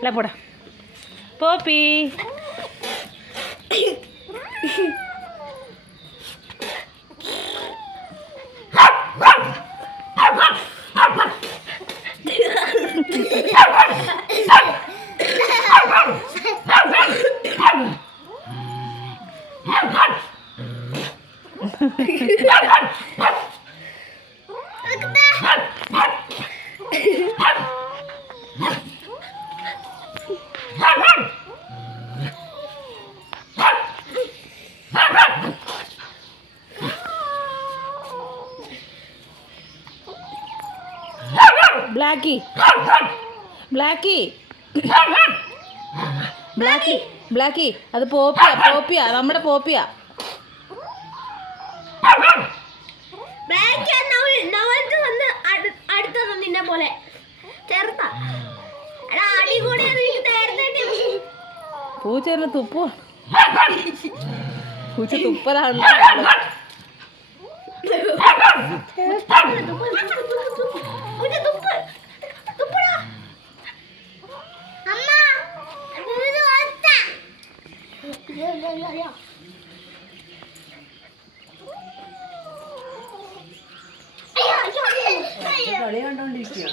അല്ല പോടാ പോപ്പി. ബ്ലാക്കി ബ്ലാക്കി ബ്ലാക്കി ബ്ലാക്കി അത് പോപ്പിയാ നമ്മുടെ പോപ്പിയാ. പൂച്ചേനെ തുപ്പു പൂച്ച തുപ്പലാണ്. കളി കണ്ടോണ്ടിരിക്കുക.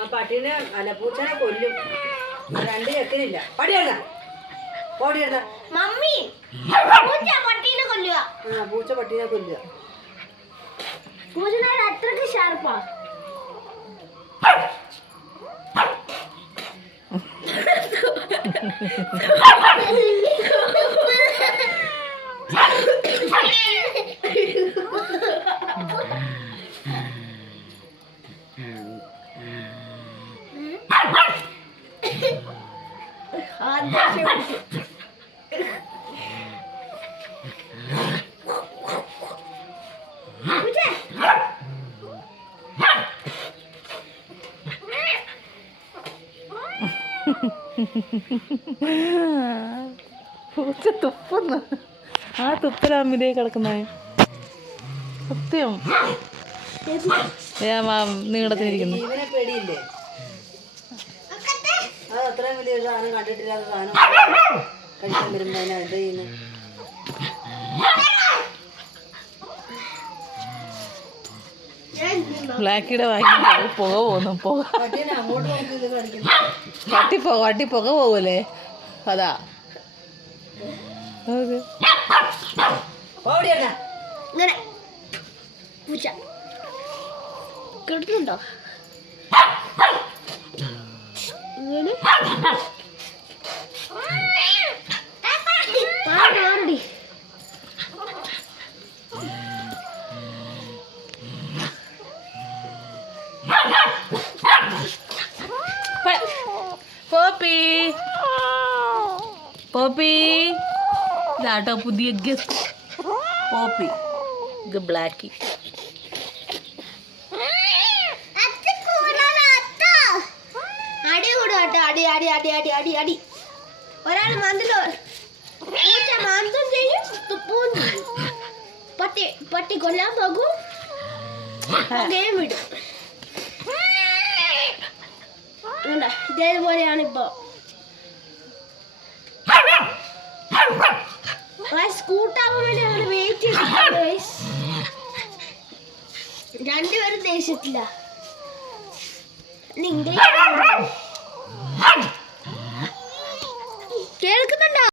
ആ പട്ടീനെ അല്ല പൂച്ചനെ കൊല്ലും. രണ്ട് ചെക്കനില്ല. പടിയെടുത്ത ഓടിയെടുത്ത മമ്മി പട്ടീനെ കൊല്ലുക. ആ പൂച്ച പട്ടീനെ കൊല്ലുക. പൂച്ചനാട് അത്രക്ക് ഷാർപ്പാ. പൂച്ച തുപ്പുന്നു. ആ തുപ്പലാമിതേ കിടക്കുന്നേ സത്യം. നീളത്തിനിരിക്കുന്നു. ഇവനെ പേടിയില്ലേ? അത് അത്രയും വലിയ സാധനം കണ്ടിട്ടില്ലാത്ത സാധനം കഴിക്കാൻ വരുമ്പോ അതിനെ എന്ത് ചെയ്യുന്നു? ബ്ലാക്കിയുടെ വാങ്ങി പുക പോകുന്നു. പുക പട്ടീനെ അങ്ങോട്ട് നോക്കി ഇത് കളിക്കുന്നു. വട്ടി പുക പോകൂലേ അതാ. ഇങ്ങനെ പൂച്ച കിട്ടുന്നുണ്ടോ? ഇങ്ങനെ പാടി പോപ്പി പോപ്പി ഇതാട്ടോ പുതിയ ഗസ്റ്റ് പോപ്പി. ഇത് ബ്ലാക്കി. അടി കൂടും കേട്ടോ. അടി അടി അടി അടി അടി അടി. ഒരാൾ മാന്തലോ പൂച്ച മാന്തം ചെയ്യും, തുപ്പവും ചെയ്യും. പട്ടി കൊല്ലാൻ പോകും, ഗെയിം വിടും. ഇതേപോലെയാണ് ഇപ്പൊ. സ്കൂട്ടാവാൻ വേണ്ടി ഞങ്ങൾ വെയിറ്റ് ചെയ്തിട്ടുണ്ട്. രണ്ടുപേരും ദേഷ്യത്തില്ല. ഇംഗ്ലീഷ്